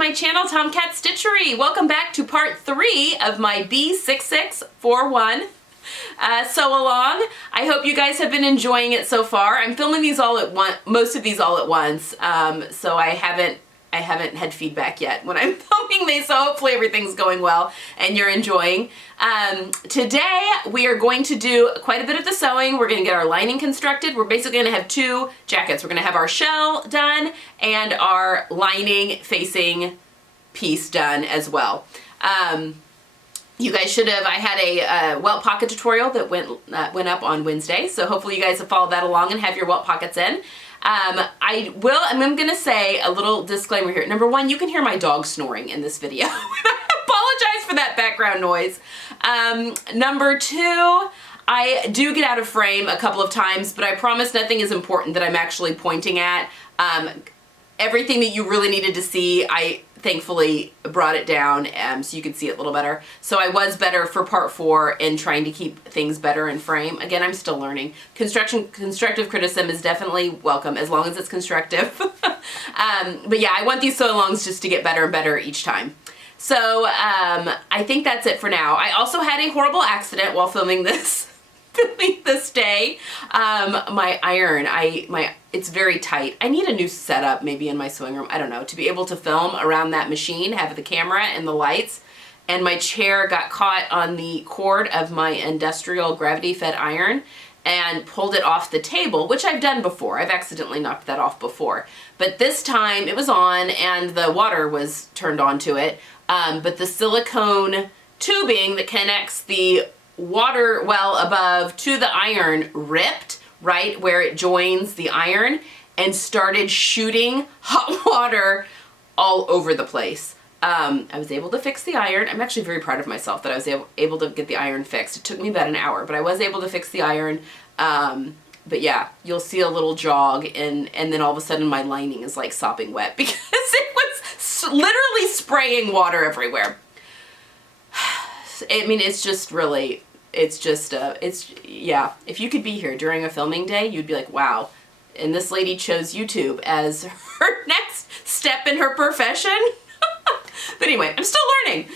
my channel, Tomcat Stitchery. Welcome back to part 3 of my B6641 Sew Along. I hope you guys have been enjoying it so far. I'm filming these all at once, most of these all at once, so I haven't had feedback yet when I'm filming these, so hopefully everything's going well and you're enjoying. Today we are going to do quite a bit of the sewing. We're going to get our lining constructed. We're basically going to have 2 jackets. We're going to have our shell done and our lining facing piece done as well. You guys should have, I had a welt pocket tutorial that went up on Wednesday, so hopefully you guys have followed that along and have your welt pockets in. I'm going to say a little disclaimer here. Number 1, you can hear my dog snoring in this video. I apologize for that background noise. Number 2, I do get out of frame a couple of times, but I promise nothing is important that I'm actually pointing at. Everything that you really needed to see, I thankfully brought it down so you could see it a little better. So I was better for part 4 in trying to keep things better in frame. Again, I'm still learning. Constructive criticism is definitely welcome as long as it's constructive. But yeah, I want these sew-alongs just to get better and better each time. So I think that's it for now. I also had a horrible accident while filming this day. My iron, it's very tight. I need a new setup maybe in my sewing room, I don't know, to be able to film around that machine, have the camera and the lights, and my chair got caught on the cord of my industrial gravity fed iron and pulled it off the table, which I've done before. I've accidentally knocked that off before. But this time it was on and the water was turned onto it, but the silicone tubing that connects the water well above to the iron ripped right where it joins the iron and started shooting hot water all over the place. I was able to fix the iron. I'm actually very proud of myself that I was able to get the iron fixed. It took me about an hour, but I was able to fix the iron. But yeah, you'll see a little jog and then all of a sudden my lining is like sopping wet because it was literally spraying water everywhere. I mean, it's just really, yeah, if you could be here during a filming day, you'd be like, wow. And this lady chose YouTube as her next step in her profession. But anyway, I'm still learning.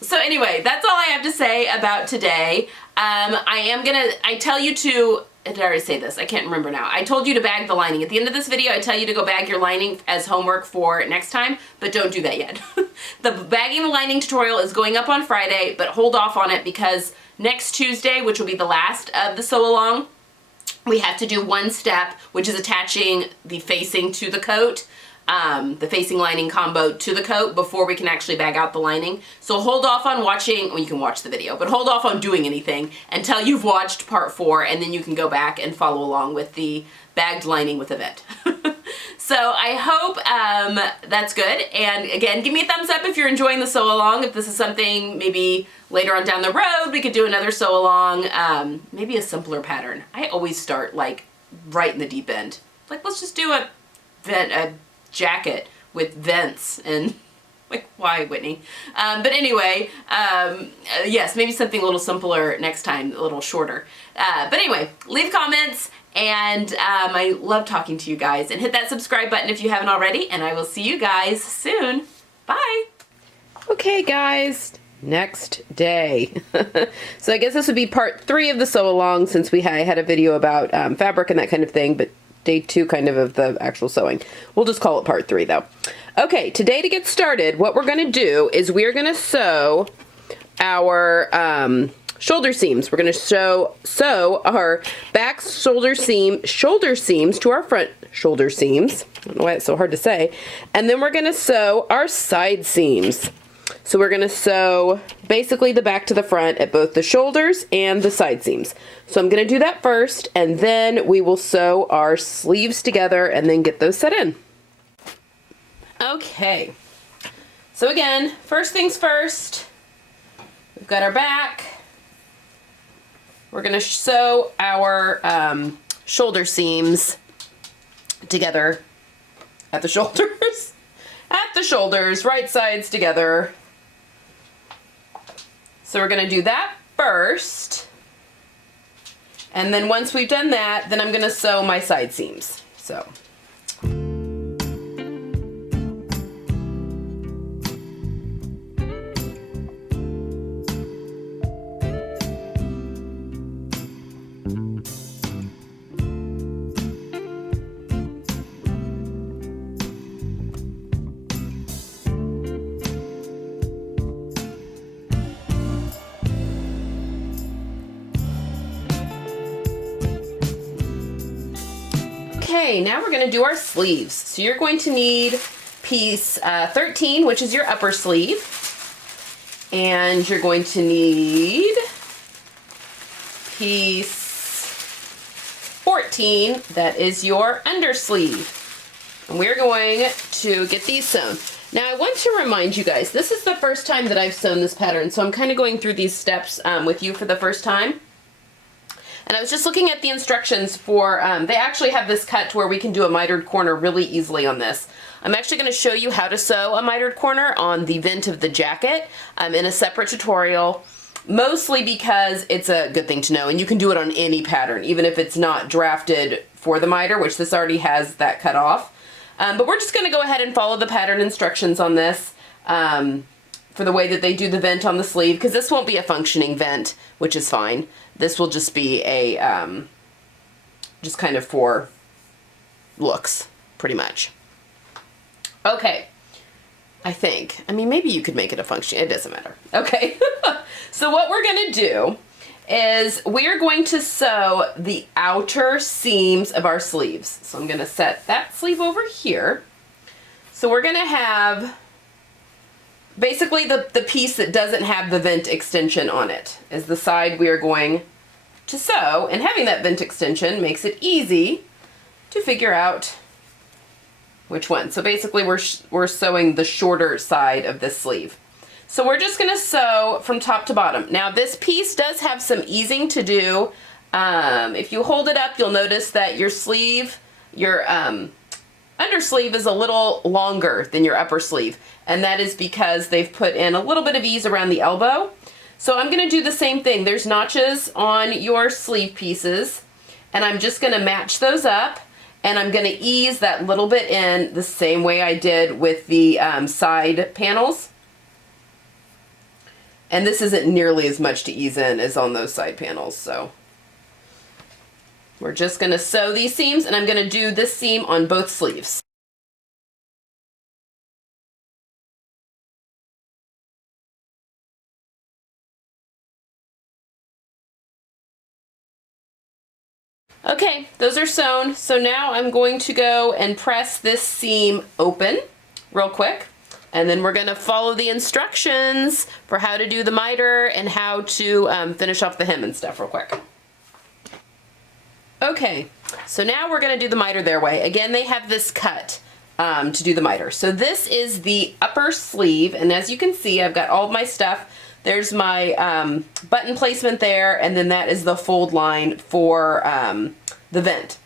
So anyway, that's all I have to say about today. I tell you to, did I already say this? I can't remember now. I told you to bag the lining. At the end of this video, I tell you to go bag your lining as homework for next time, but don't do that yet. The bagging the lining tutorial is going up on Friday, but hold off on it because next Tuesday, which will be the last of the sew along, we have to do one step, which is attaching the facing to the coat. The facing lining combo to the coat before we can actually bag out the lining. So hold off on watching, well, you can watch the video, but hold off on doing anything until you've watched part 4 and then you can go back and follow along with the bagged lining with Yvette. So I hope that's good. And again, give me a thumbs up if you're enjoying the sew along. If this is something maybe later on down the road, we could do another sew along, maybe a simpler pattern. I always start like right in the deep end. Like, let's just do a jacket with vents and like, why, Whitney? But anyway, yes, maybe something a little simpler next time, a little shorter. But anyway, leave comments and I love talking to you guys, and hit that subscribe button if you haven't already, and I will see you guys soon. Bye. Okay guys, next day. So I guess this would be part 3 of the sew along since I had a video about fabric and that kind of thing, but day 2 kind of the actual sewing. We'll just call it part 3 though. Okay, today to get started, what we're going to do is we're going to sew our shoulder seams. We're going to sew our back shoulder seams to our front shoulder seams. I don't know why it's so hard to say. And then we're going to sew our side seams. So we're going to sew basically the back to the front at both the shoulders and the side seams. So I'm going to do that first, and then we will sew our sleeves together and then get those set in. Okay. So again, first things first, we've got our back. We're going to sew our shoulder seams together at the shoulders. At the shoulders, right sides together. So we're going to do that first. And then once we've done that, then I'm going to sew my side seams. So Okay, now we're going to do our sleeves. So you're going to need piece 13, which is your upper sleeve. And you're going to need piece 14, that is your undersleeve. And we're going to get these sewn. Now I want to remind you guys, this is the first time that I've sewn this pattern, so I'm kind of going through these steps with you for the first time. And I was just looking at the instructions for, they actually have this cut to where we can do a mitered corner really easily on this. I'm actually going to show you how to sew a mitered corner on the vent of the jacket in a separate tutorial, mostly because it's a good thing to know, and you can do it on any pattern, even if it's not drafted for the miter, which this already has that cut off. But we're just going to go ahead and follow the pattern instructions on this for the way that they do the vent on the sleeve, because this won't be a functioning vent, which is fine. This will just be a, just kind of for looks, pretty much. Okay, I think. I mean, maybe you could make it a function. It doesn't matter. Okay, so what we're going to do is we're going to sew the outer seams of our sleeves. So I'm going to set that sleeve over here. So we're going to have basically the piece that doesn't have the vent extension on it is the side we are going to sew, and having that vent extension makes it easy to figure out which one. So basically we're sewing the shorter side of this sleeve. So we're just going to sew from top to bottom. Now this piece does have some easing to do. If you hold it up, you'll notice that your sleeve, your undersleeve is a little longer than your upper sleeve, and that is because they've put in a little bit of ease around the elbow. So I'm going to do the same thing. There's notches on your sleeve pieces, and I'm just going to match those up, and I'm going to ease that little bit in the same way I did with the side panels. And this isn't nearly as much to ease in as on those side panels, so we're just going to sew these seams, and I'm going to do this seam on both sleeves. Okay, those are sewn, so now I'm going to go and press this seam open real quick, and then we're going to follow the instructions for how to do the miter and how to finish off the hem and stuff real quick. Okay, so now we're going to do the miter their way. Again, they have this cut to do the miter. So this is the upper sleeve, and as you can see, I've got all of my stuff. There's my button placement there, and then that is the fold line for the vent.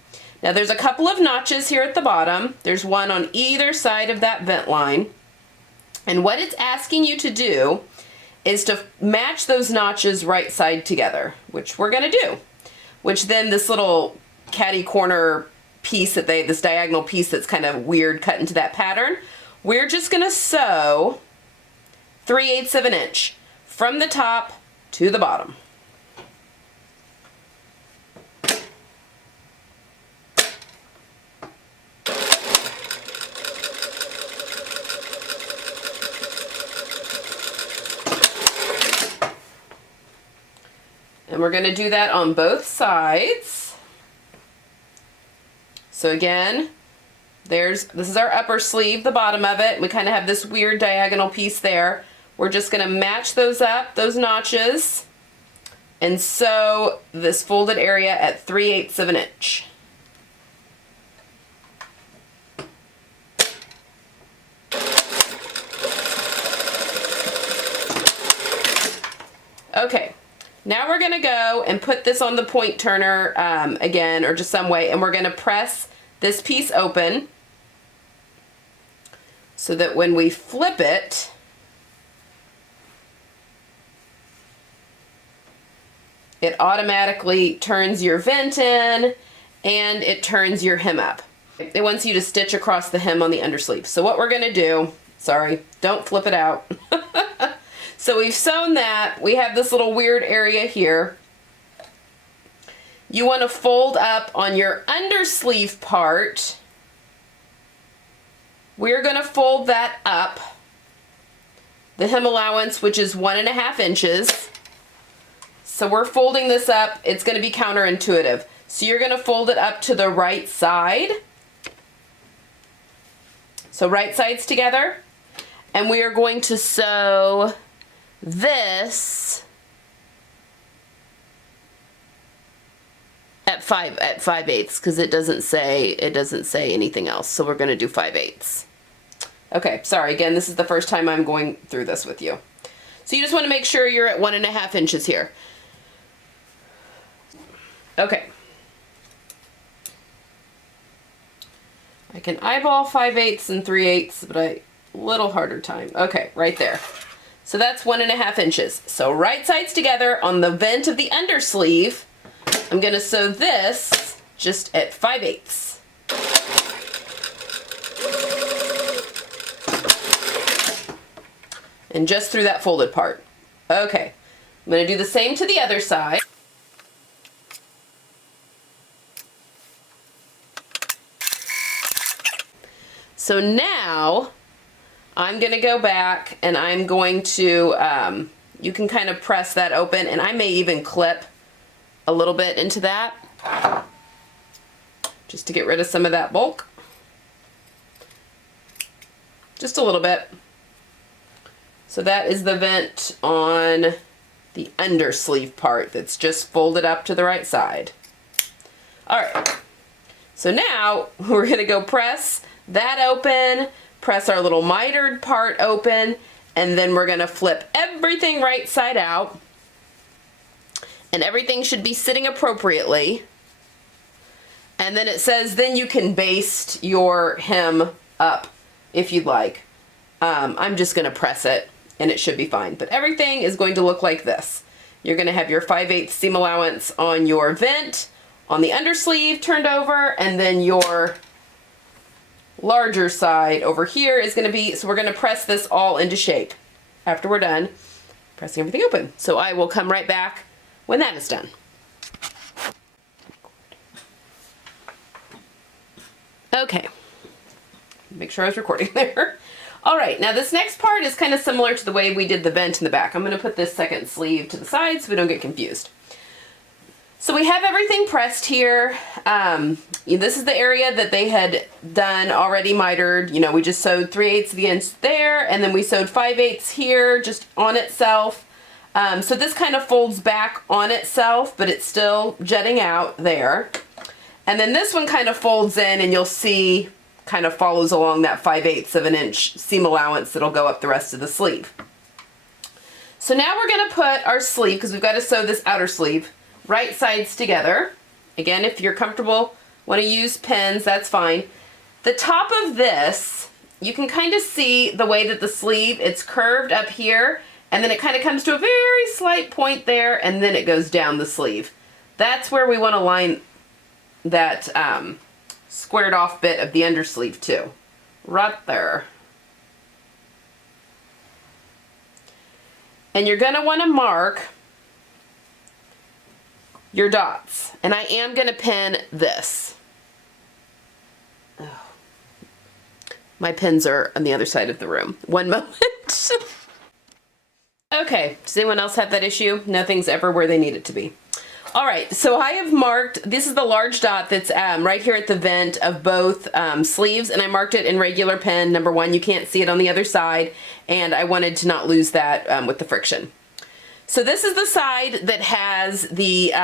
Now there's a couple of notches here at the bottom. There's one on either side of that vent line. And what it's asking you to do is to match those notches right side together, which we're going to do. Which then this little catty corner piece that this diagonal piece that's kind of weird cut into that pattern, we're just going to sew 3/8 of an inch from the top to the bottom. And we're going to do that on both sides. So again, this is our upper sleeve, the bottom of it. We kind of have this weird diagonal piece there. We're just going to match those up, those notches, and sew this folded area at 3/8 of an inch. Okay, now we're going to go and put this on the point turner again, or just some way, and we're going to press this piece open so that when we flip it, it automatically turns your vent in and it turns your hem up. It wants you to stitch across the hem on the undersleeve. So what we're going to do, sorry, don't flip it out. So we've sewn that. We have this little weird area here. You want to fold up on your undersleeve part. We're going to fold that up. The hem allowance, which is 1.5 inches. So we're folding this up. It's going to be counterintuitive. So you're going to fold it up to the right side. So right sides together. And we are going to sew this at 5/8 because it doesn't say anything else. So we're going to do 5/8. Okay, sorry, again, this is the first time I'm going through this with you. So you just want to make sure you're at 1.5 inches here. Okay. I can eyeball 5/8 and 3/8, but a little harder time. Okay, right there. So that's 1.5 inches. So right sides together on the vent of the undersleeve. I'm going to sew this just at 5/8. And just through that folded part. Okay, I'm going to do the same to the other side. So now I'm going to go back and I'm going to, you can kind of press that open, and I may even clip a little bit into that just to get rid of some of that bulk. Just a little bit. So that is the vent on the undersleeve part that's just folded up to the right side. All right, so now we're going to go press that open, press our little mitered part open, and then we're going to flip everything right side out. And everything should be sitting appropriately. And then it says then you can baste your hem up if you'd like. I'm just going to press it and it should be fine. But everything is going to look like this. You're going to have your 5/8 seam allowance on your vent, on the undersleeve turned over, and then your larger side over here is going to be, so we're going to press this all into shape after we're done pressing everything open. So I will come right back when that is done. Okay, make sure I was recording there. All right, now this next part is kind of similar to the way we did the vent in the back. I'm going to put this second sleeve to the side so we don't get confused. So we have everything pressed here. This is the area that they had done already mitered. You know, we just sewed 3/8 of the inch there, and then we sewed 5/8 here just on itself. So this kind of folds back on itself, but it's still jutting out there. And then this one kind of folds in, and you'll see kind of follows along that 5/8 of an inch seam allowance that'll go up the rest of the sleeve. So now we're going to put our sleeve, because we've got to sew this outer sleeve, right sides together. Again, if you're comfortable, want to use pins, that's fine. The top of this, you can kind of see the way that the sleeve, it's curved up here, and then it kind of comes to a very slight point there, and then it goes down the sleeve. That's where we want to line that squared off bit of the undersleeve too. Right there. And you're going to want to mark your dots. And I am going to pin this. Oh. My pins are on the other side of the room. One moment. Okay, does anyone else have that issue? Nothing's ever where they need it to be. All right, so I have marked, this is the large dot that's right here at the vent of both sleeves, and I marked it in regular pen. Number one, you can't see it on the other side, and I wanted to not lose that with the friction. So this is the side that has the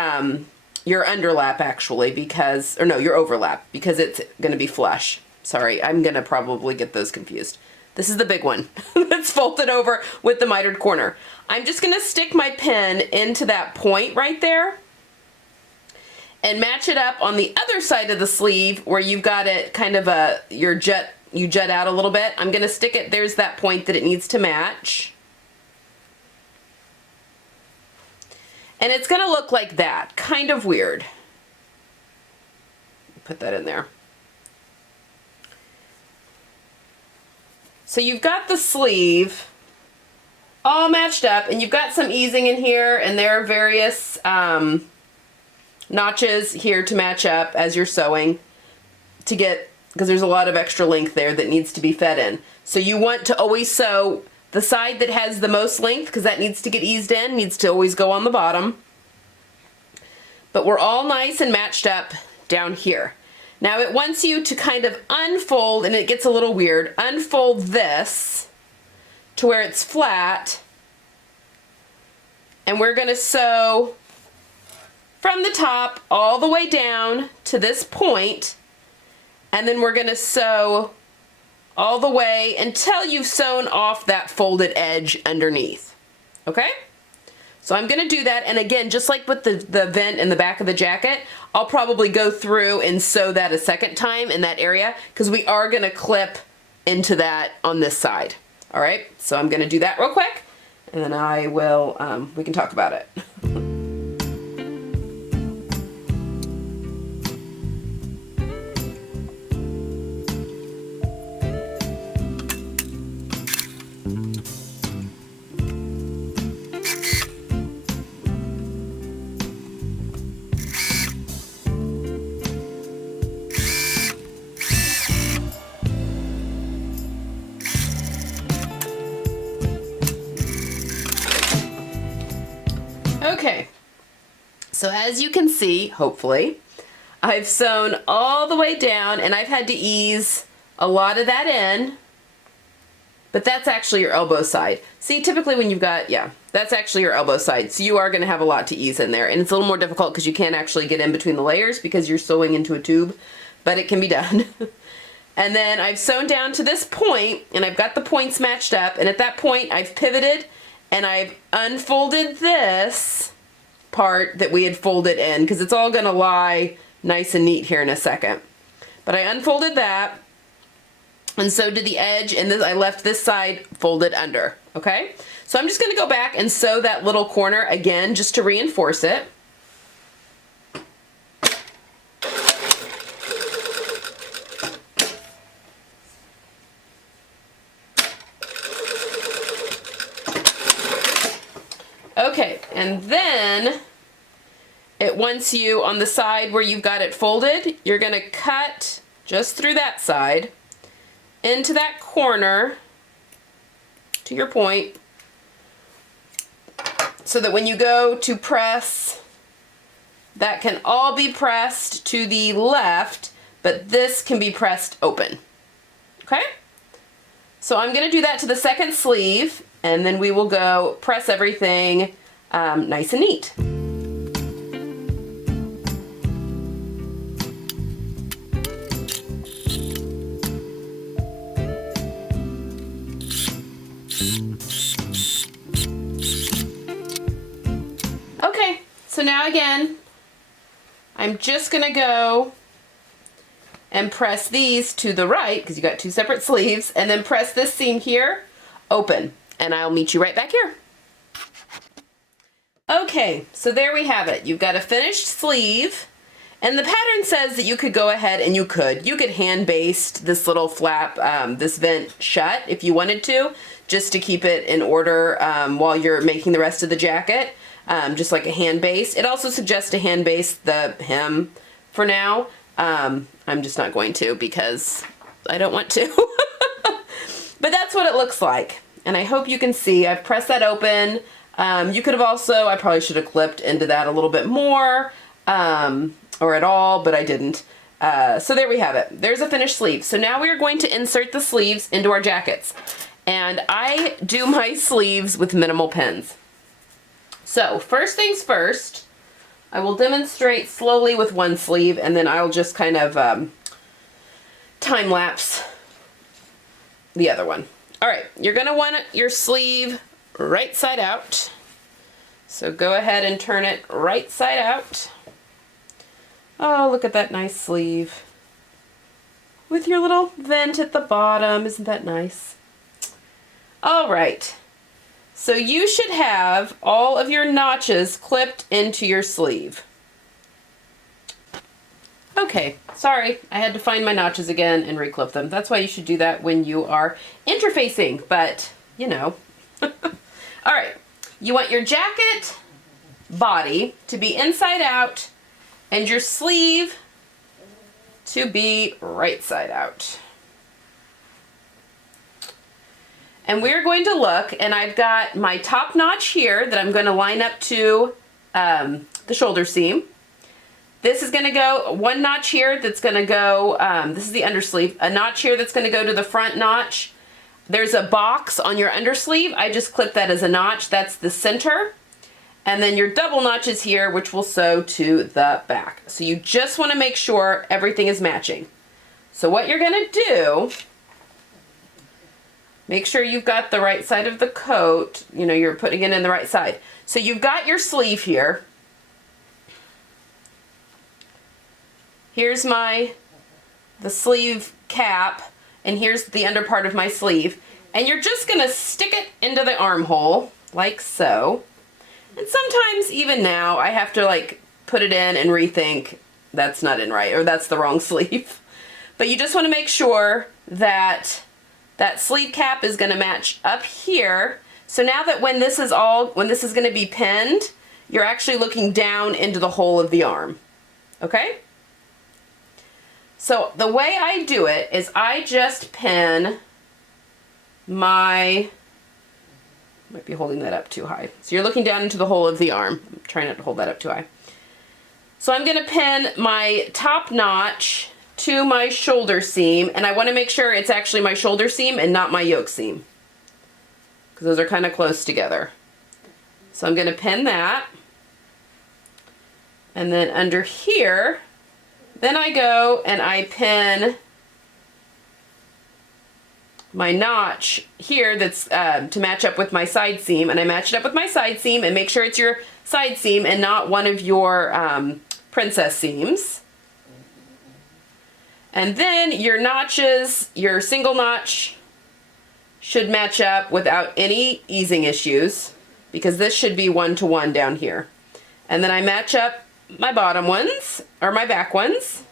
your underlap actually, because, or no, your overlap, because it's going to be flush. Sorry, I'm going to probably get those confused. This is the big one that's folded over with the mitered corner. I'm just going to stick my pen into that point right there and match it up on the other side of the sleeve where you've got it kind of you jut out a little bit. I'm going to stick it, there's that point that it needs to match. And it's going to look like that, kind of weird. Put that in there. So you've got the sleeve all matched up, and you've got some easing in here, and there are various notches here to match up as you're sewing to get, because there's a lot of extra length there that needs to be fed in. So you want to always sew the side that has the most length, because that needs to get eased in, needs to always go on the bottom. but we're all nice and matched up down here. Now it wants you to kind of unfold, and it gets a little weird, unfold this to where it's flat, and we're gonna sew from the top all the way down to this point, and then we're gonna sew all the way until you've sewn off that folded edge underneath, okay? So I'm gonna do that, and again, just like with the vent in the back of the jacket, I'll probably go through and sew that a second time in that area, because we are gonna clip into that on this side. All right, so I'm gonna do that real quick, and then I will, we can talk about it. Okay, so as you can see, hopefully, I've sewn all the way down, and I've had to ease a lot of that in, but that's actually your elbow side. See, typically when you've got, yeah, that's actually your elbow side, so you are gonna have a lot to ease in there, and it's a little more difficult because you can't actually get in between the layers because you're sewing into a tube, but it can be done. And then I've sewn down to this point, and I've got the points matched up, and at that point I've pivoted and I've unfolded this part that we had folded in, because it's all gonna lie nice and neat here in a second. But I unfolded that, and so did the edge, and this, I left this side folded under, okay? So I'm just gonna go back and sew that little corner again just to reinforce it. Okay, and then it wants you on the side where you've got it folded, you're gonna cut just through that side into that corner to your point, so that when you go to press, that can all be pressed to the left, but this can be pressed open, okay? So I'm gonna do that to the second sleeve, and then we will go press everything nice and neat. Okay, so now again, I'm just gonna go and press these to the right, because you got two separate sleeves, and then press this seam here open, and I'll meet you right back here. Okay, so there we have it. You've got a finished sleeve, and the pattern says that you could go ahead and you could hand baste this little flap, this vent shut if you wanted to, just to keep it in order while you're making the rest of the jacket, just like a hand baste. It also suggests to hand baste the hem for now. I'm just not going to because I don't want to. But that's what it looks like. And I hope you can see, I've pressed that open. You could have also, I probably should have clipped into that a little bit more, or at all, but I didn't. So there we have it. There's a finished sleeve. So now we are going to insert the sleeves into our jackets. And I do my sleeves with minimal pins. So first things first, I will demonstrate slowly with one sleeve, and then I'll just kind of time lapse the other one. All right, you're gonna want your sleeve right side out. So go ahead and turn it right side out. Oh, look at that nice sleeve with your little vent at the bottom. Isn't that nice? All right. So you should have all of your notches clipped into your sleeve. Okay, sorry, I had to find my notches again and reclip them. That's why you should do that when you are interfacing, but you know. All right, you want your jacket body to be inside out and your sleeve to be right side out. And we're going to look, and I've got my top notch here that I'm going to line up to the shoulder seam. This is going to go one notch here that's going to go, this is the undersleeve, a notch here that's going to go to the front notch. There's a box on your undersleeve. I just clipped that as a notch. That's the center. And then your double notches here, which will sew to the back. So you just want to make sure everything is matching. So what you're going to do, make sure you've got the right side of the coat. You know, you're putting it in the right side. So you've got your sleeve here. Here's the sleeve cap, and here's the under part of my sleeve. And you're just going to stick it into the armhole, like so. And sometimes, even now, I have to like put it in and rethink that's not in right, or that's the wrong sleeve. But you just want to make sure that that sleeve cap is going to match up here. So now that when this is going to be pinned, you're actually looking down into the hole of the arm. Okay? So the way I do it is I just pin my, might be holding that up too high. So you're looking down into the hole of the arm. I'm trying not to hold that up too high. So I'm going to pin my top notch to my shoulder seam, and I want to make sure it's actually my shoulder seam and not my yoke seam, because those are kind of close together. So I'm going to pin that, and then under here, then I go and I pin my notch here that's to match up with my side seam, and I match it up with my side seam and make sure it's your side seam and not one of your princess seams. And then your notches, your single notch should match up without any easing issues, because this should be 1-to-1 down here. And then I match up my bottom ones, or my back ones.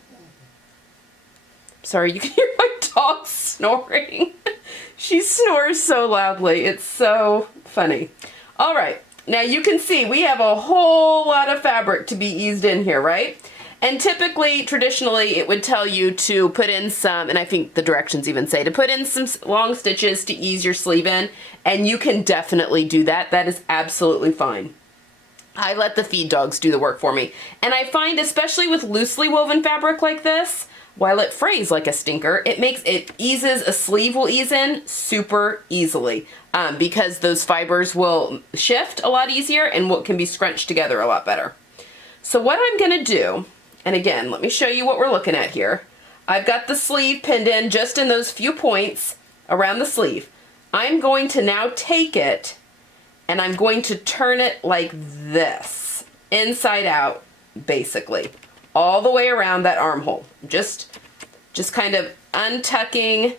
Sorry, you can hear my dog snoring. She snores so loudly. It's so funny. All right, now you can see we have a whole lot of fabric to be eased in here, right? And typically, traditionally, it would tell you to put in some, and I think the directions even say, to put in some long stitches to ease your sleeve in, and you can definitely do that. That is absolutely fine. I let the feed dogs do the work for me. And I find, especially with loosely woven fabric like this, while it frays like a stinker, it eases, a sleeve will ease in super easily, because those fibers will shift a lot easier and what can be scrunched together a lot better. So what I'm going to do, and again, let me show you what we're looking at here. I've got the sleeve pinned in just in those few points around the sleeve. I'm going to now take it and I'm going to turn it like this, inside out, basically, all the way around that armhole. Just kind of untucking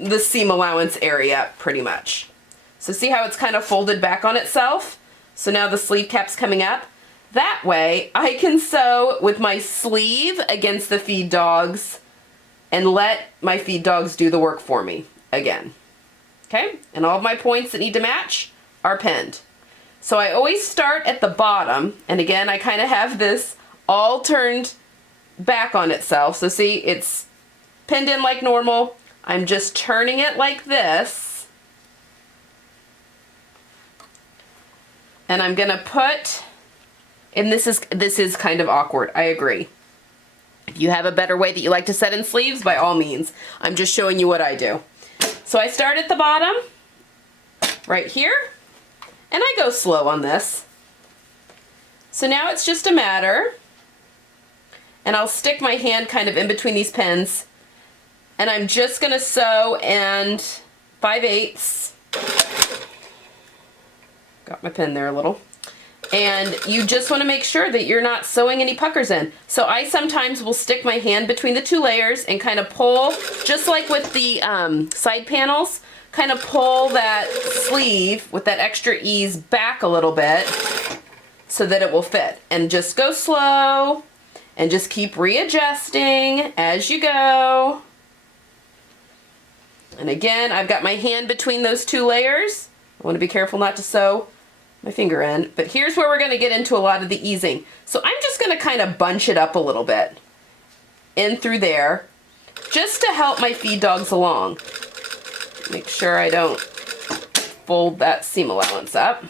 the seam allowance area pretty much. So see how it's kind of folded back on itself? So now the sleeve cap's coming up. That way I can sew with my sleeve against the feed dogs and let my feed dogs do the work for me again. Okay, and all of my points that need to match are pinned. So I always start at the bottom, and again I kind of have this all turned back on itself. So see, it's pinned in like normal. I'm just turning it like this, and I'm gonna put, and this is kind of awkward, I agree. If you have a better way that you like to set in sleeves, by all means. I'm just showing you what I do. So I start at the bottom, right here, and I go slow on this. So now it's just a matter, and I'll stick my hand kind of in between these pins, and I'm just gonna sew and 5/8. Got my pin there a little. And you just want to make sure that you're not sewing any puckers in. So I sometimes will stick my hand between the two layers and kind of pull, just like with the side panels, kind of pull that sleeve with that extra ease back a little bit so that it will fit. And just go slow and just keep readjusting as you go. And again, I've got my hand between those two layers. I want to be careful not to sew my finger in, but here's where we're going to get into a lot of the easing. So I'm just going to kind of bunch it up a little bit in through there, just to help my feed dogs along. Make sure I don't fold that seam allowance up.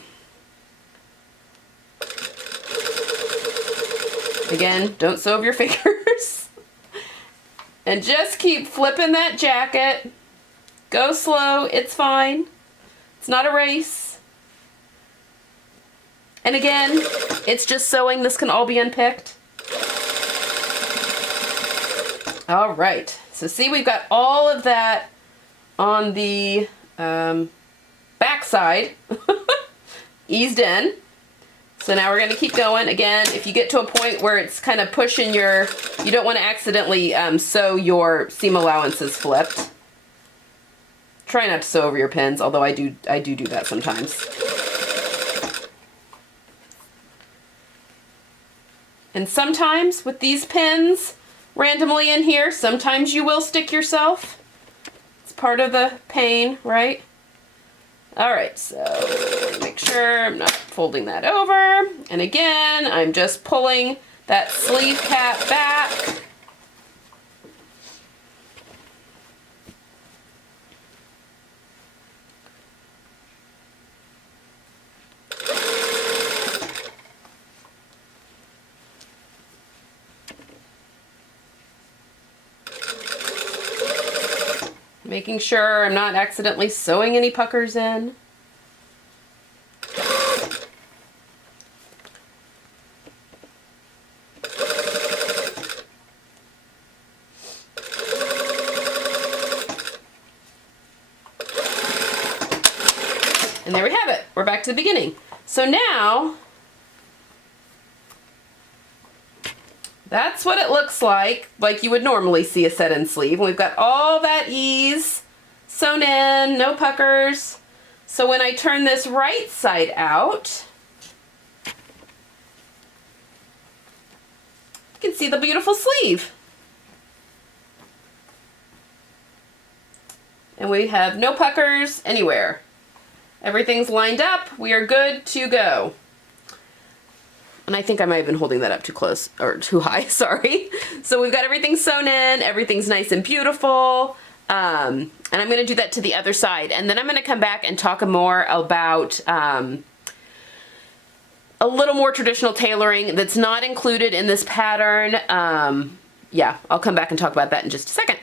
Again, don't sew over your fingers. And just keep flipping that jacket. Go slow, it's fine. It's not a race. And again, it's just sewing. This can all be unpicked. All right, so see, we've got all of that on the back side eased in. So now we're going to keep going. Again, if you get to a point where it's kind of pushing you don't want to accidentally sew your seam allowances flipped. Try not to sew over your pins, although I do that sometimes. And sometimes with these pins randomly in here, sometimes you will stick yourself. It's part of the pain, right? All right, so make sure I'm not folding that over. And again, I'm just pulling that sleeve cap back. Making sure I'm not accidentally sewing any puckers in. And there we have it. We're back to the beginning. So now, that's what it looks like you would normally see a set-in sleeve. We've got all that ease sewn in, no puckers. So when I turn this right side out, you can see the beautiful sleeve. And we have no puckers anywhere. Everything's lined up. We are good to go. And I think I might have been holding that up too close, or too high, sorry. So we've got everything sewn in, everything's nice and beautiful. And I'm gonna do that to the other side. And then I'm gonna come back and talk more about a little more traditional tailoring that's not included in this pattern. Yeah, I'll come back and talk about that in just a second.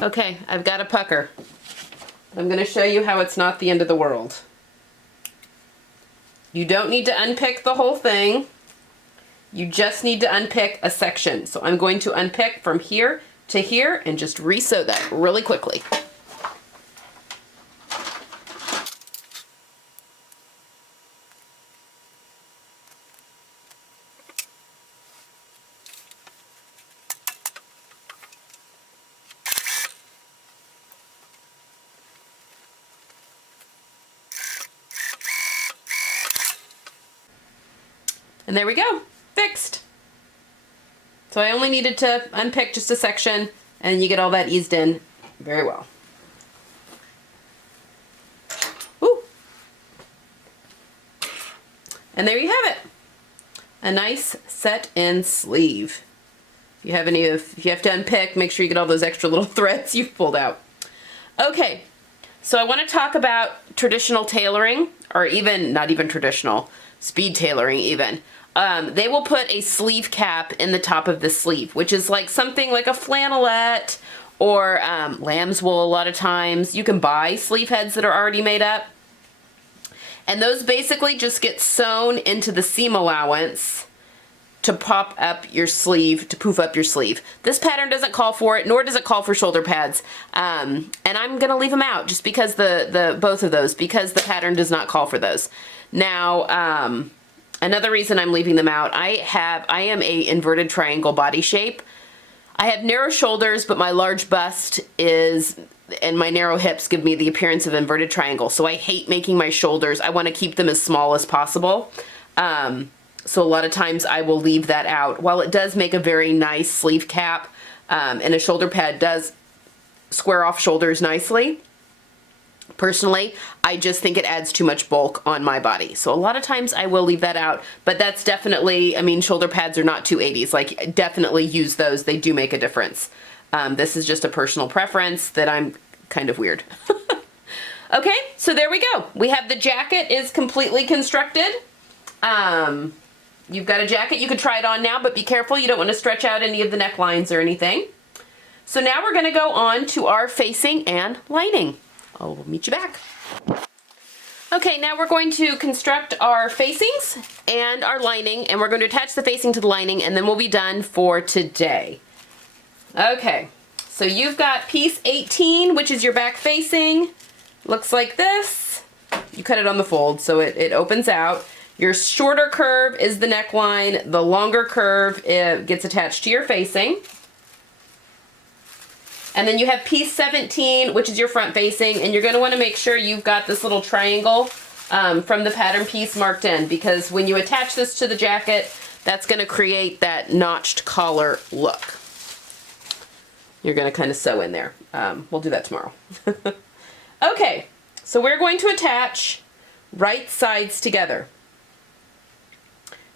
Okay, I've got a pucker. I'm going to show you how it's not the end of the world. You don't need to unpick the whole thing. You just need to unpick a section. So I'm going to unpick from here to here and just re-sew that really quickly. And there we go, fixed. So I only needed to unpick just a section and you get all that eased in very well. Woo. And there you have it. A nice set-in sleeve. If you have to unpick, make sure you get all those extra little threads you've pulled out. Okay, so I want to talk about traditional tailoring, or even, not even traditional, speed tailoring even. They will put a sleeve cap in the top of the sleeve, which is like something like a flannelette or lamb's wool a lot of times. You can buy sleeve heads that are already made up. And those basically just get sewn into the seam allowance to pop up your sleeve, to poof up your sleeve. This pattern doesn't call for it, nor does it call for shoulder pads. And I'm gonna leave them out just because both of those, because the pattern does not call for those. Now, another reason I'm leaving them out, I am a inverted triangle body shape. I have narrow shoulders, but my large bust is and my narrow hips give me the appearance of inverted triangle. So I hate making my shoulders. I want to keep them as small as possible. So a lot of times I will leave that out. While it does make a very nice sleeve cap, and a shoulder pad does square off shoulders nicely, personally, I just think it adds too much bulk on my body. So a lot of times I will leave that out, but that's definitely, I mean, shoulder pads are not 280s. Like, definitely use those. They do make a difference. This is just a personal preference that I'm kind of weird. Okay, so there we go. We have the jacket is completely constructed. You've got a jacket. You could try it on now, but be careful. You don't want to stretch out any of the necklines or anything. So now we're going to go on to our facing and lining. I'll meet you back. Okay, now we're going to construct our facings and our lining, and we're going to attach the facing to the lining, and then we'll be done for today. Okay, so you've got piece 18, which is your back facing. Looks like this. You cut it on the fold, so it opens out. Your shorter curve is the neckline. The longer curve gets attached to your facing. And then you have piece 17, which is your front facing, and you're going to want to make sure you've got this little triangle from the pattern piece marked in, because when you attach this to the jacket, that's going to create that notched collar look. You're going to kind of sew in there. We'll do that tomorrow. Okay, so we're going to attach right sides together.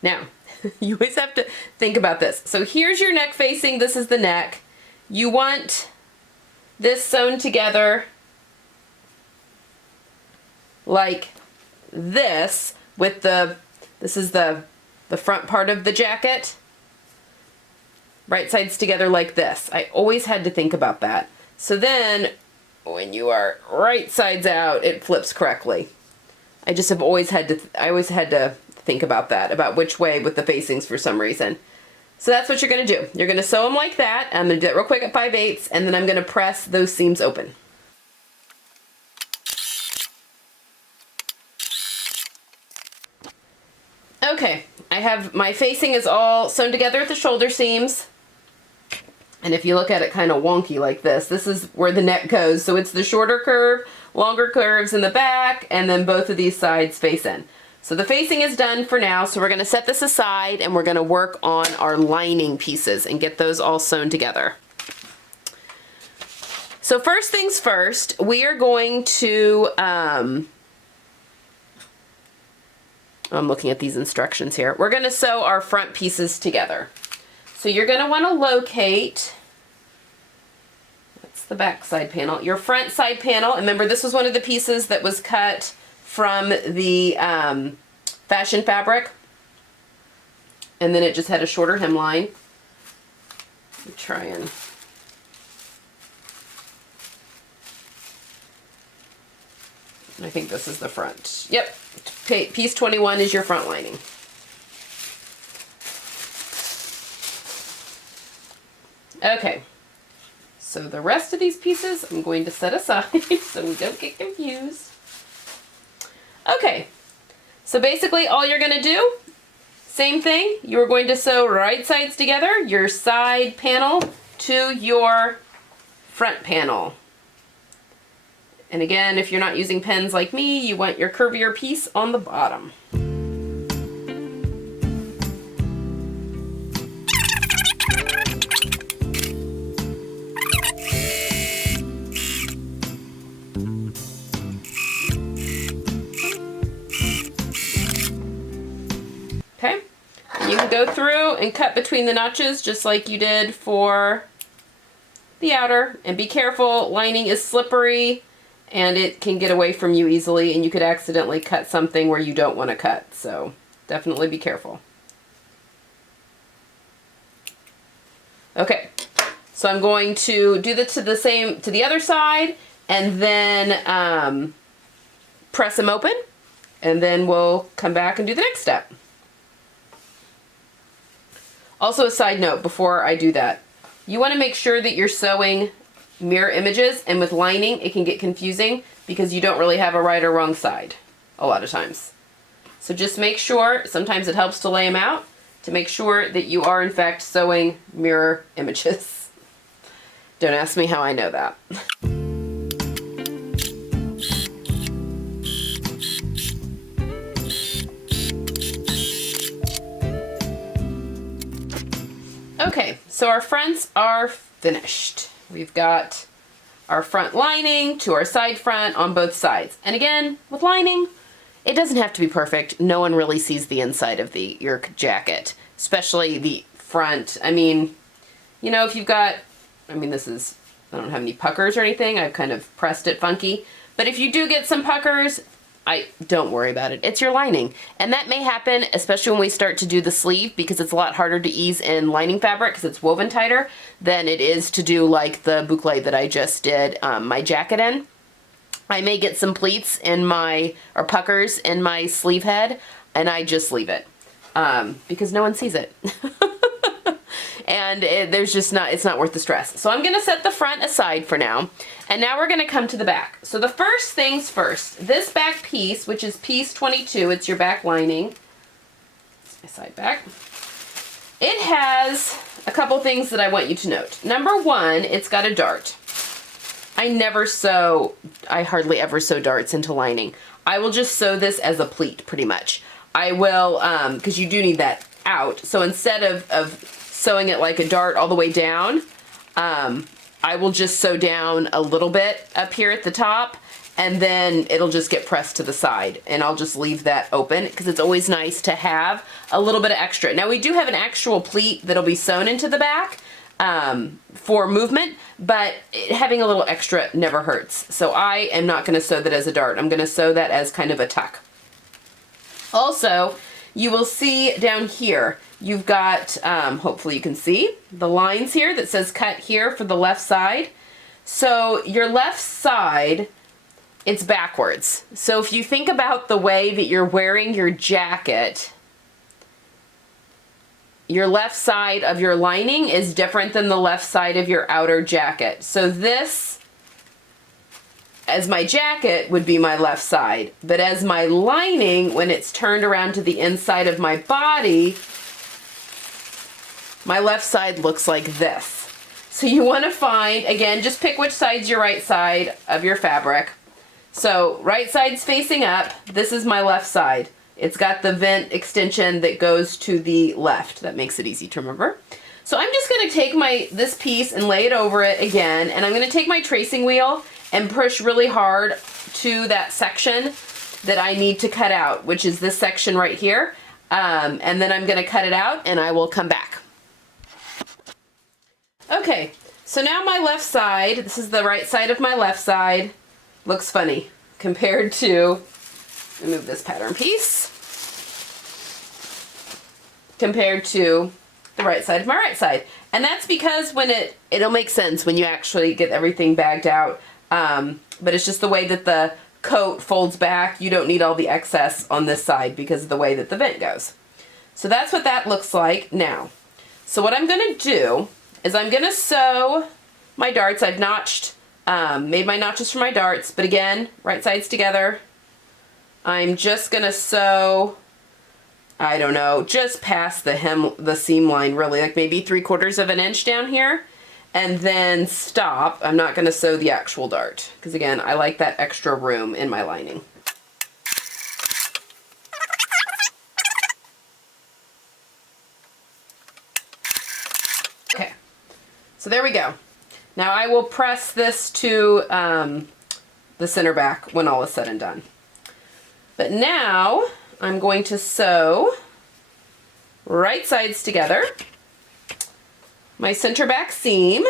Now, you always have to think about this. So here's your neck facing. This is the neck. You want this sewn together like this with this is the front part of the jacket. Right sides together like this. I always had to think about that. So then when you are right sides out, it flips correctly. I just have always had to, I always had to think about that, about which way with the facings for some reason. So that's what you're going to do. You're going to sew them like that. I'm going to do it real quick at 5/8, and then I'm going to press those seams open. Okay, I have my facing is all sewn together at the shoulder seams. And if you look at it kind of wonky like this is where the neck goes. So it's the shorter curve, longer curves in the back, and then both of these sides face in. So the facing is done for now, so we're going to set this aside and we're going to work on our lining pieces and get those all sewn together. So first things first, we are going to, I'm looking at these instructions here. We're going to sew our front pieces together. So you're going to want to locate, that's the back side panel, your front side panel. Remember, this was one of the pieces that was cut from the fashion fabric, and then it just had a shorter hemline. Try and I think this is the front. Yep, piece 21 is your front lining. Okay, so the rest of these pieces I'm going to set aside so we don't get confused. Okay, so basically all you're going to do, same thing, you're going to sew right sides together, your side panel to your front panel. And again, if you're not using pens like me, you want your curvier piece on the bottom. Okay, and you can go through and cut between the notches just like you did for the outer, and be careful, lining is slippery and it can get away from you easily, and you could accidentally cut something where you don't want to cut, so definitely be careful. Okay, so I'm going to do this to the other side, and then press them open, and then we'll come back and do the next step. Also, a side note before I do that, you want to make sure that you're sewing mirror images, and with lining it can get confusing because you don't really have a right or wrong side a lot of times. So just make sure, sometimes it helps to lay them out, to make sure that you are in fact sewing mirror images. Don't ask me how I know that. Okay, so our fronts are finished. We've got our front lining to our side front on both sides. And again, with lining, it doesn't have to be perfect. No one really sees the inside of your jacket, especially the front. I mean, you know, if you've got, I mean, this is, I don't have any puckers or anything. I've kind of pressed it funky. But if you do get some puckers, don't worry about it. It's your lining. And that may happen, especially when we start to do the sleeve, because it's a lot harder to ease in lining fabric because it's woven tighter than it is to do like the boucle that I just did my jacket in. I may get some pleats in my, or puckers in my sleeve head, and I just leave it because no one sees it. And there's just not, it's not worth the stress. So I'm going to set the front aside for now. And now we're going to come to the back. So the first things first, this back piece, which is piece 22, it's your back lining. It's my side back. It has a couple things that I want you to note. Number one, it's got a dart. I hardly ever sew darts into lining. I will just sew this as a pleat pretty much. I will, because you do need that out. So instead of sewing it like a dart all the way down, I will just sew down a little bit up here at the top, and then it'll just get pressed to the side, and I'll just leave that open because it's always nice to have a little bit of extra. Now we do have an actual pleat that'll be sewn into the back for movement, but having a little extra never hurts. So I am not going to sew that as a dart. I'm going to sew that as kind of a tuck. Also, you will see down here, you've got, hopefully you can see, the lines here that says cut here for the left side. So your left side, it's backwards. So if you think about the way that you're wearing your jacket, your left side of your lining is different than the left side of your outer jacket. So this, as my jacket, would be my left side. But as my lining, when it's turned around to the inside of my body, my left side looks like this. So you want to find, again, just pick which side's your right side of your fabric. So right side's facing up. This is my left side. It's got the vent extension that goes to the left. That makes it easy to remember. So I'm just going to take this piece and lay it over it again, and I'm going to take my tracing wheel and push really hard to that section that I need to cut out, which is this section right here. And then I'm going to cut it out, and I will come back. Okay, so now my left side, this is the right side of my left side, looks funny compared to, let me move this pattern piece, compared to the right side of my right side. And that's because when it'll make sense when you actually get everything bagged out, but it's just the way that the coat folds back. You don't need all the excess on this side because of the way that the vent goes. So that's what that looks like now. So what I'm going to do is I'm going to sew my darts. I've notched, made my notches for my darts, but again, right sides together. I'm just going to sew, I don't know, just past the seam line really, like maybe 3/4 of an inch down here, and then stop. I'm not going to sew the actual dart because again, I like that extra room in my lining. Okay. So there we go. Now I will press this to the center back when all is said and done. But now I'm going to sew right sides together, my center back seam,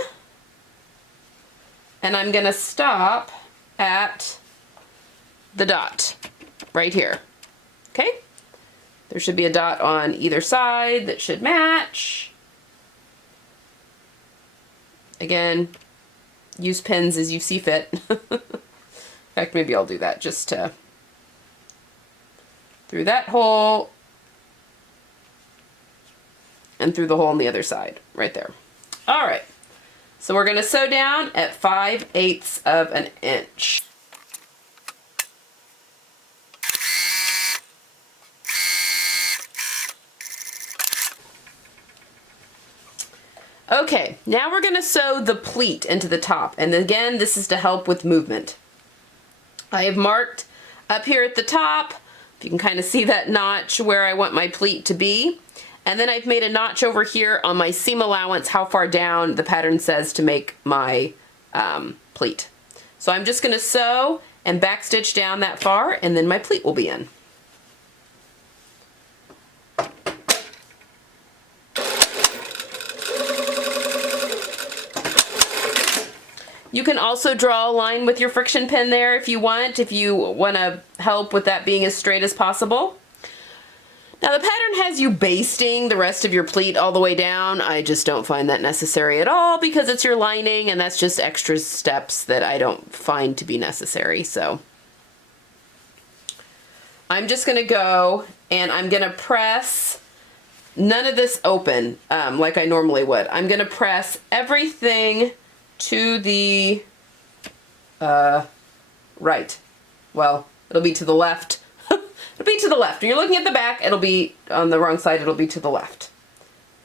and I'm going to stop at the dot right here. Okay? There should be a dot on either side that should match. Again, use pins as you see fit. In fact, maybe I'll do that just to, through that hole and through the hole on the other side, right there. All right, so we're gonna sew down at 5/8 of an inch. Okay, now we're going to sew the pleat into the top, and again, this is to help with movement. I have marked up here at the top, if you can kind of see that notch where I want my pleat to be, And then I've made a notch over here on my seam allowance, how far down the pattern says to make my pleat. So I'm just going to sew and backstitch down that far, and then my pleat will be in. You can also draw a line with your friction pin there if you want to help with that being as straight as possible. Now the pattern has you basting the rest of your pleat all the way down. I just don't find that necessary at all because it's your lining, and that's just extra steps that I don't find to be necessary. So I'm just gonna go and I'm gonna press none of this open like I normally would. I'm gonna press everything to the right. Well, it'll be to the left. It'll be to the left. When you're looking at the back, it'll be on the wrong side, it'll be to the left.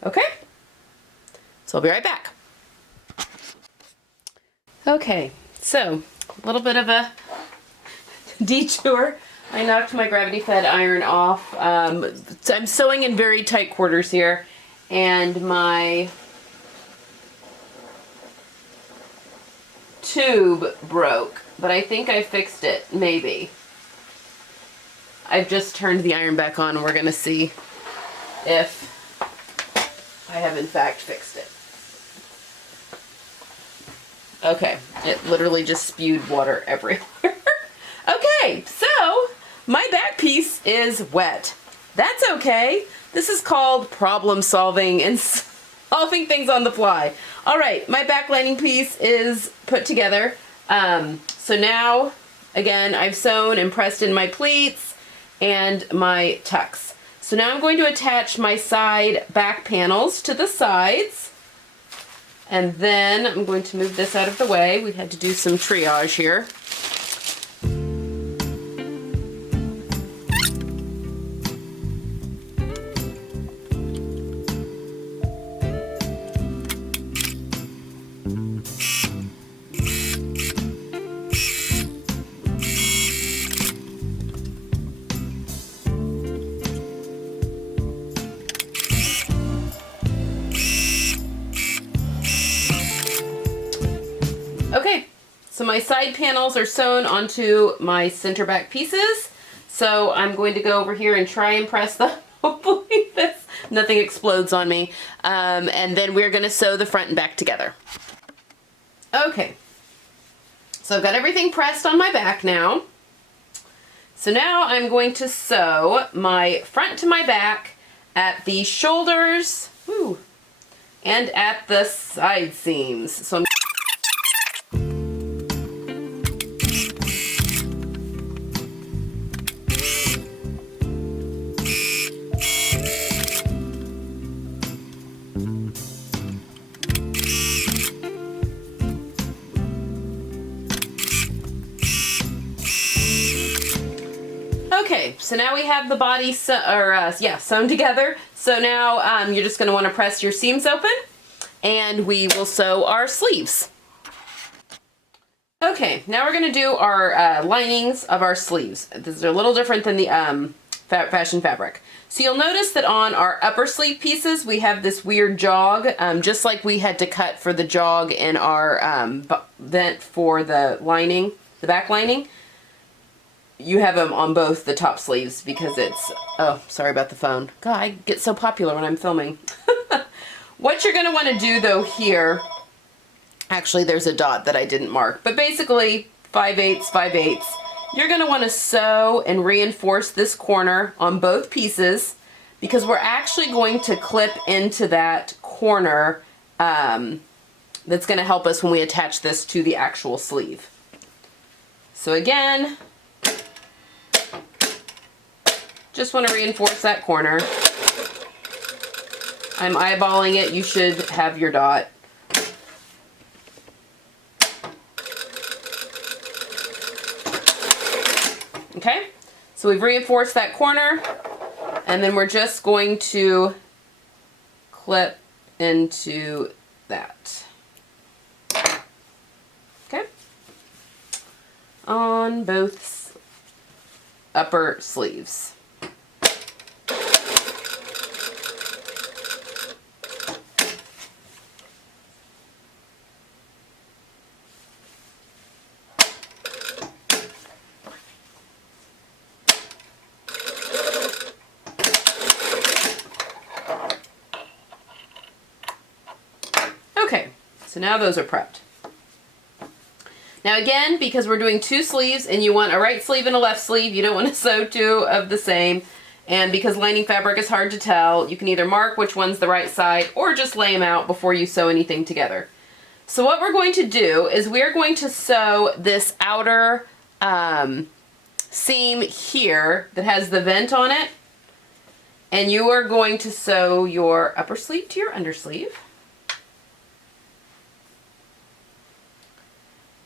Okay? So I'll be right back. Okay, so a little bit of a detour. I knocked my gravity-fed iron off. I'm sewing in very tight quarters here, and my tube broke, but I think I fixed it, maybe. I've just turned the iron back on, and we're gonna see if I have in fact fixed it. Okay, it literally just spewed water everywhere. Okay, so my back piece is wet. That's okay. This is called problem solving and solving things on the fly. All right, my back lining piece is put together. So now, again, I've sewn and pressed in my pleats and my tucks. So now I'm going to attach my side back panels to the sides. And then I'm going to move this out of the way. We had to do some triage here. Okay, so my side panels are sewn onto my center back pieces. So I'm going to go over here and try and press them. Hopefully nothing explodes on me. And then we're going to sew the front and back together. Okay, so I've got everything pressed on my back now. So now I'm going to sew my front to my back at the shoulders, and at the side seams. So okay, so now we have the body sewn together. So now you're just going to want to press your seams open, and we will sew our sleeves. Okay, now we're going to do our linings of our sleeves. These are a little different than the fashion fabric. So you'll notice that on our upper sleeve pieces we have this weird jog, just like we had to cut for the jog in our vent for the lining, the back lining. You have them on both the top sleeves because it's, oh, sorry about the phone. God, I get so popular when I'm filming. What you're going to want to do though here, actually there's a dot that I didn't mark, but basically 5/8, 5/8. You're going to want to sew and reinforce this corner on both pieces because we're actually going to clip into that corner that's going to help us when we attach this to the actual sleeve. So again, just want to reinforce that corner. I'm eyeballing it. You should have your dot. Okay, so we've reinforced that corner, and then we're just going to clip into that. Okay, on both upper sleeves. So now those are prepped. Now again, because we're doing 2 sleeves and you want a right sleeve and a left sleeve, you don't want to sew 2 of the same. And because lining fabric is hard to tell, you can either mark which one's the right side or just lay them out before you sew anything together. So what we're going to do is we're going to sew this outer seam here that has the vent on it. And you are going to sew your upper sleeve to your undersleeve.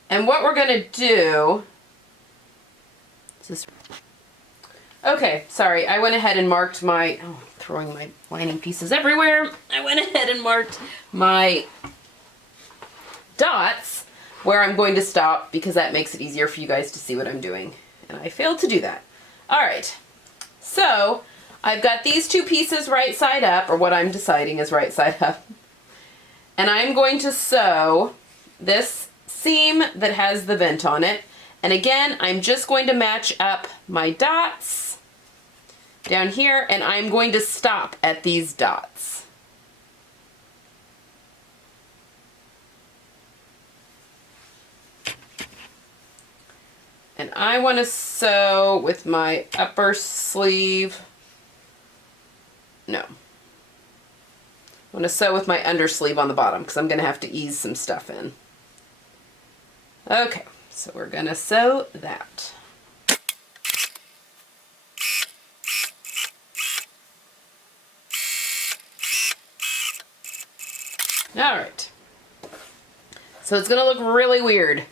And what we're going to do is this. Okay, sorry, I went ahead and marked my, oh, throwing my lining pieces everywhere. I went ahead and marked my dots where I'm going to stop because that makes it easier for you guys to see what I'm doing. And I failed to do that. All right, so I've got these 2 pieces right side up, or what I'm deciding is right side up. And I'm going to sew this seam that has the vent on it. And again, I'm just going to match up my dots down here, and I'm going to stop at these dots. And I want to sew with my upper sleeve. No. I want to sew with my undersleeve on the bottom because I'm going to have to ease some stuff in. Okay, so we're going to sew that. All right. So it's going to look really weird,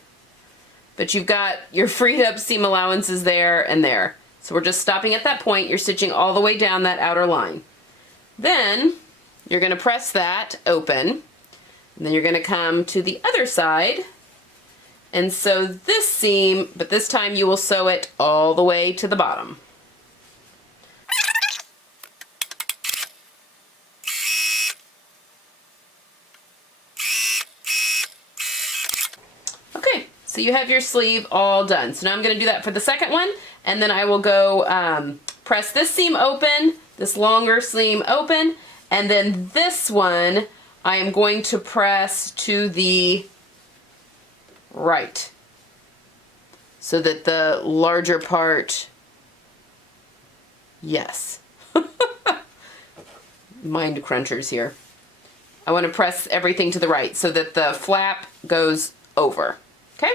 but you've got your freed up seam allowances there and there. So we're just stopping at that point. You're stitching all the way down that outer line. Then you're going to press that open, and then you're going to come to the other side and sew this seam, but this time you will sew it all the way to the bottom. Okay, so you have your sleeve all done. So now I'm going to do that for the second one, and then I will go press this seam open, this longer seam open, and then this one I am going to press to the right so that the larger part, yes, mind crunchers here. I want to press everything to the right so that the flap goes over. Okay,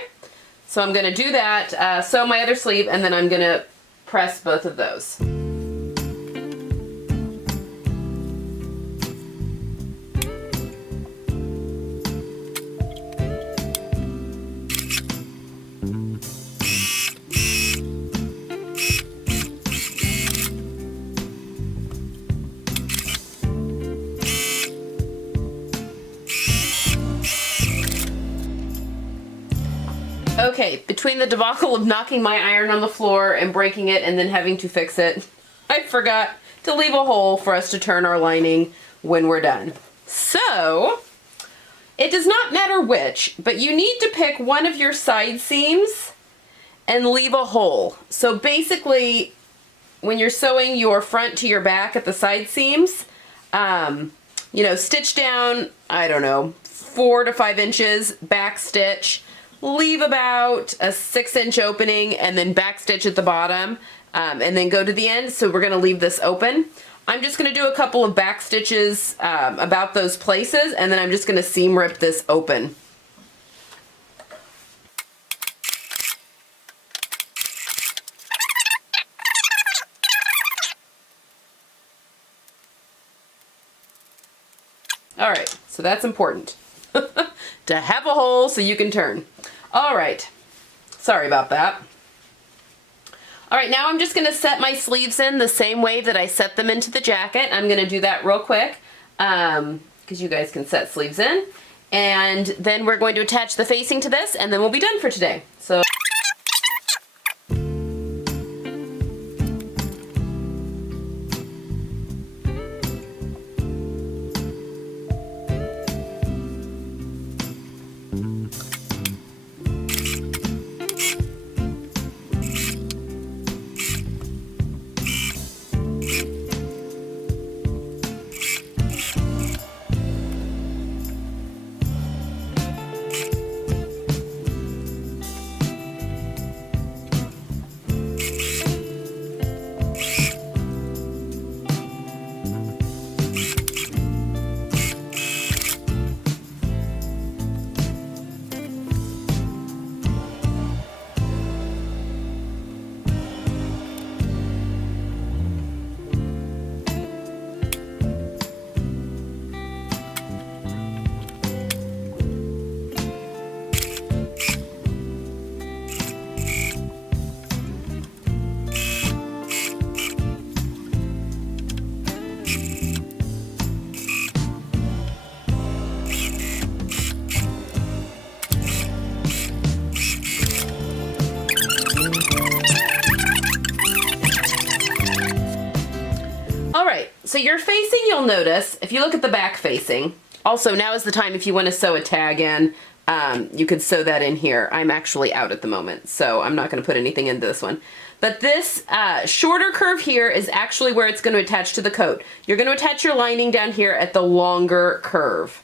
so I'm going to do that, sew my other sleeve, and then I'm going to press both of those. Okay, between the debacle of knocking my iron on the floor and breaking it and then having to fix it, I forgot to leave a hole for us to turn our lining when we're done. So, it does not matter which, but you need to pick one of your side seams and leave a hole. So basically, when you're sewing your front to your back at the side seams, you know, stitch down, I don't know, 4 to 5 inches, back stitch, leave about a 6-inch opening, and then back stitch at the bottom, and then go to the end. So we're going to leave this open. I'm just going to do a couple of back stitches about those places, and then I'm just going to seam rip this open. All right, so that's important to have a hole so you can turn. All right, sorry about that. All right, now I'm just going to set my sleeves in the same way that I set them into the jacket. I'm going to do that real quick because you guys can set sleeves in. And then we're going to attach the facing to this, and then we'll be done for today. So. facing, you'll notice, if you look at the back facing, also now is the time if you want to sew a tag in, you could sew that in here. I'm actually out at the moment, so I'm not going to put anything into this one. But this shorter curve here is actually where it's going to attach to the coat. You're going to attach your lining down here at the longer curve.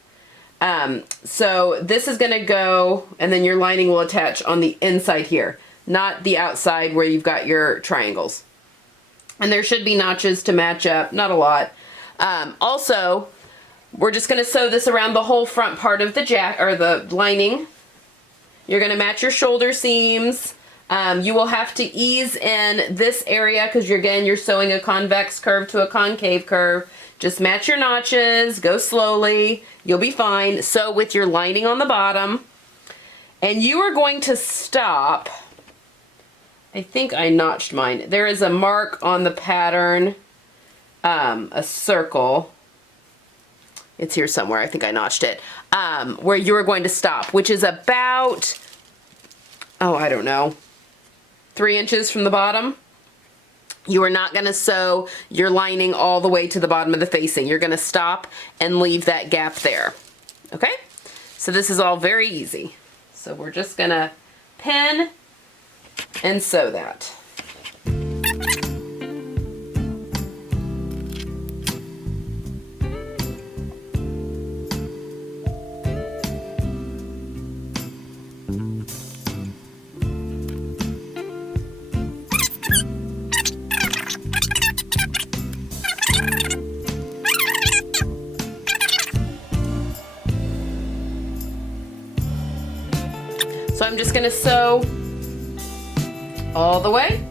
So this is going to go, and then your lining will attach on the inside here, not the outside where you've got your triangles. And there should be notches to match up, not a lot. Also, we're just going to sew this around the whole front part of the the lining. You're going to match your shoulder seams. You will have to ease in this area because you're sewing a convex curve to a concave curve. Just match your notches, go slowly, you'll be fine. Sew with your lining on the bottom. And you are going to stop, I think I notched mine. There is a mark on the pattern, a circle. It's here somewhere, I think I notched it, where you're going to stop, which is about, oh, I don't know, 3 inches from the bottom. You are not going to sew your lining all the way to the bottom of the facing. You're going to stop and leave that gap there. Okay? So this is all very easy. So we're just going to pin and sew that. So I'm just going to sew all the way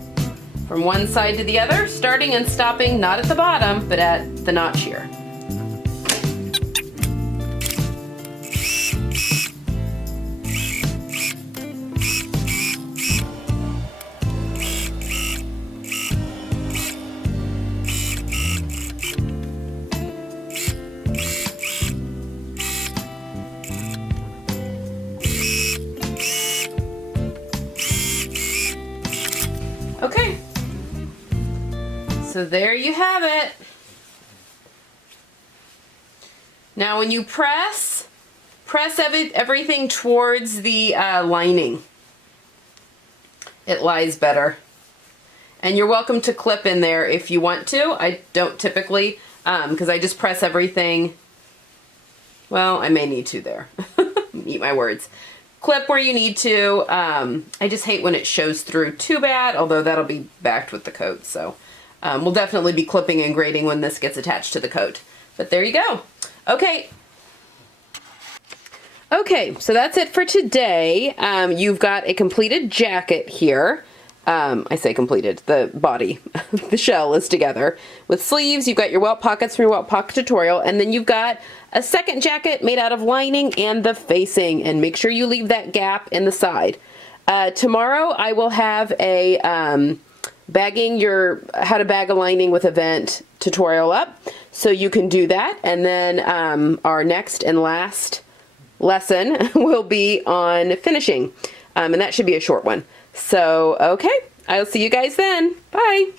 from one side to the other, starting and stopping not at the bottom, but at the notch here. Okay, so there you have it. Now when you press everything towards the lining. It lies better. And you're welcome to clip in there if you want to. I don't typically, because I just press everything. Well, I may need to there. Eat my words. Clip where you need to. I just hate when it shows through too bad, although that'll be backed with the coat. So we'll definitely be clipping and grading when this gets attached to the coat. But there you go. Okay. Okay, so that's it for today. You've got a completed jacket here. I say completed, the body, the shell is together. With sleeves, you've got your welt pockets from your welt pocket tutorial, and then you've got a second jacket made out of lining and the facing, and make sure you leave that gap in the side. Tomorrow I will have a how to bag a lining with a vent tutorial up, so you can do that, and then our next and last lesson will be on finishing, and that should be a short one. So, okay, I'll see you guys then. Bye.